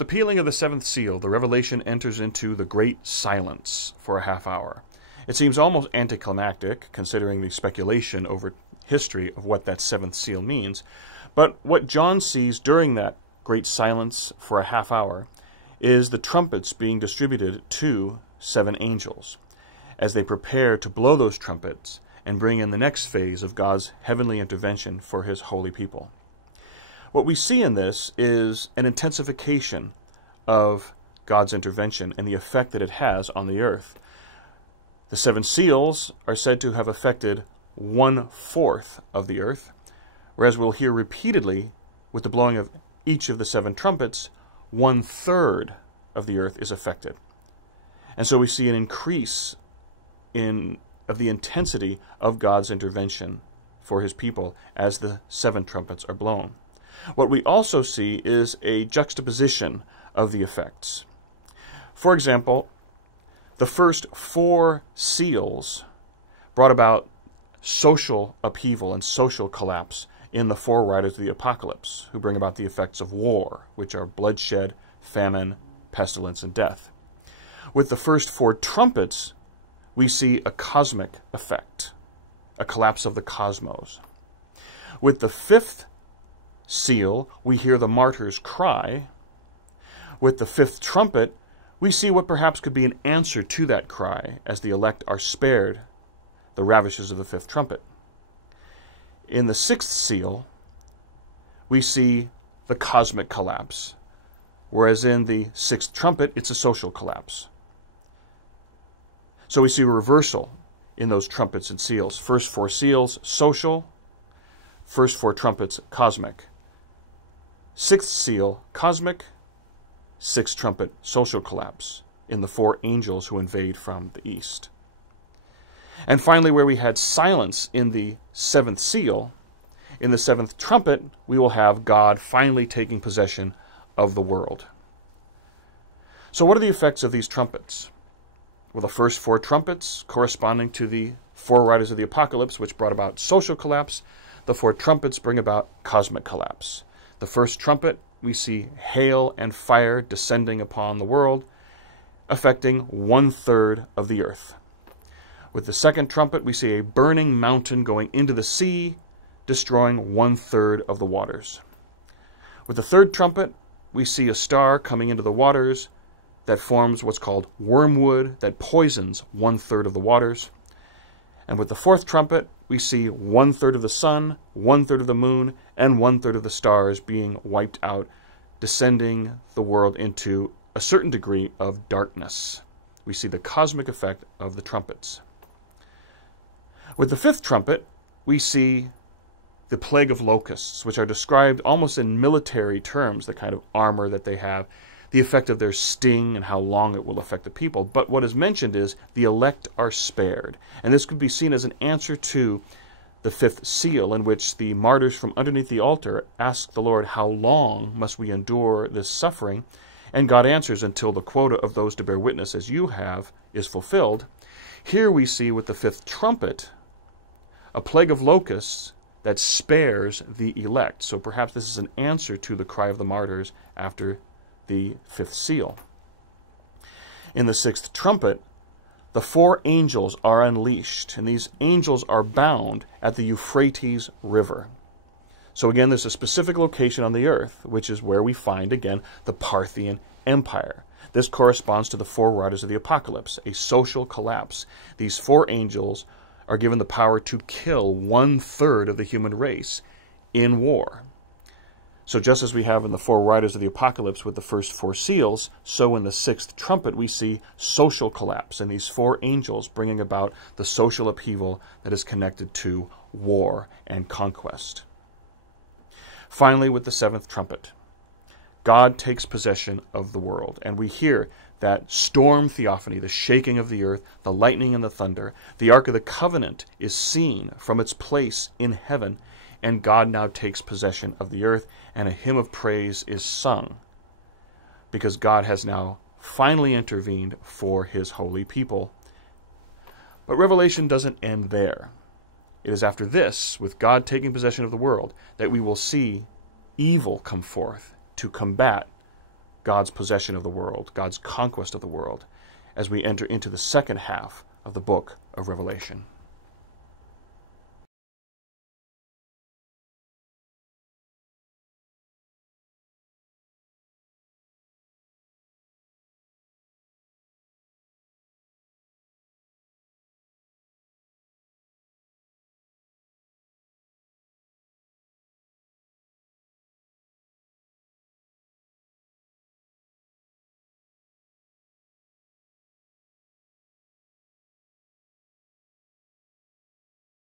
the pealing of the seventh seal, the revelation enters into the great silence for a half hour. It seems almost anticlimactic, considering the speculation over history of what that seventh seal means. But what John sees during that great silence for a half hour is the trumpets being distributed to 7 angels as they prepare to blow those trumpets and bring in the next phase of God's heavenly intervention for his holy people. What we see in this is an intensification of God's intervention and the effect that it has on the earth. The 7 seals are said to have affected 1/4 of the earth, whereas we'll hear repeatedly with the blowing of each of the 7 trumpets, 1/3 of the earth is affected. And so we see an increase of the intensity of God's intervention for his people as the 7 trumpets are blown. What we also see is a juxtaposition of the effects. For example, the first 4 seals brought about social upheaval and social collapse in the 4 riders of the apocalypse, who bring about the effects of war, which are bloodshed, famine, pestilence, and death. With the first 4 trumpets, we see a cosmic effect, a collapse of the cosmos. With the 5th seal, we hear the martyrs cry. With the 5th trumpet, we see what perhaps could be an answer to that cry, as the elect are spared the ravages of the 5th trumpet. In the 6th seal, we see the cosmic collapse, whereas in the 6th trumpet, it's a social collapse. So we see a reversal in those trumpets and seals. First 4 seals, social. First 4 trumpets, cosmic. 6th seal, cosmic. 6th trumpet, social collapse in the 4 angels who invade from the east. And finally, where we had silence in the 7th seal, in the 7th trumpet, we will have God finally taking possession of the world. So what are the effects of these trumpets? Well, the first 4 trumpets corresponding to the 4 riders of the apocalypse, which brought about social collapse. The 4 trumpets bring about cosmic collapse. The first trumpet, we see hail and fire descending upon the world, affecting 1/3 of the earth. With the second trumpet, we see a burning mountain going into the sea, destroying 1/3 of the waters. With the third trumpet, we see a star coming into the waters that forms what's called wormwood that poisons 1/3 of the waters. And with the fourth trumpet, we see 1/3 of the sun, 1/3 of the moon, and 1/3 of the stars being wiped out, descending the world into a certain degree of darkness. We see the cosmic effect of the trumpets. With the 5th trumpet, we see the plague of locusts, which are described almost in military terms, the kind of armor that they have, the effect of their sting and how long it will affect the people. But what is mentioned is the elect are spared. And this could be seen as an answer to the 5th seal, in which the martyrs from underneath the altar ask the Lord, how long must we endure this suffering? And God answers, until the quota of those to bear witness as you have is fulfilled. Here we see with the 5th trumpet a plague of locusts that spares the elect. So perhaps this is an answer to the cry of the martyrs after the 5th seal. In the 6th trumpet, the 4 angels are unleashed, and these angels are bound at the Euphrates River. So again, there's a specific location on the earth, which is where we find, again, the Parthian Empire. This corresponds to the 4 riders of the apocalypse, a social collapse. These 4 angels are given the power to kill 1/3 of the human race in war. So just as we have in the 4 riders of the apocalypse with the first 4 seals, so in the 6th trumpet we see social collapse, and these 4 angels bringing about the social upheaval that is connected to war and conquest. Finally, with the 7th trumpet, God takes possession of the world, and we hear that storm theophany, the shaking of the earth, the lightning and the thunder. The Ark of the Covenant is seen from its place in heaven, and God now takes possession of the earth, and a hymn of praise is sung, because God has now finally intervened for his holy people. But Revelation doesn't end there. It is after this, with God taking possession of the world, that we will see evil come forth to combat God's possession of the world, God's conquest of the world, as we enter into the second half of the book of Revelation.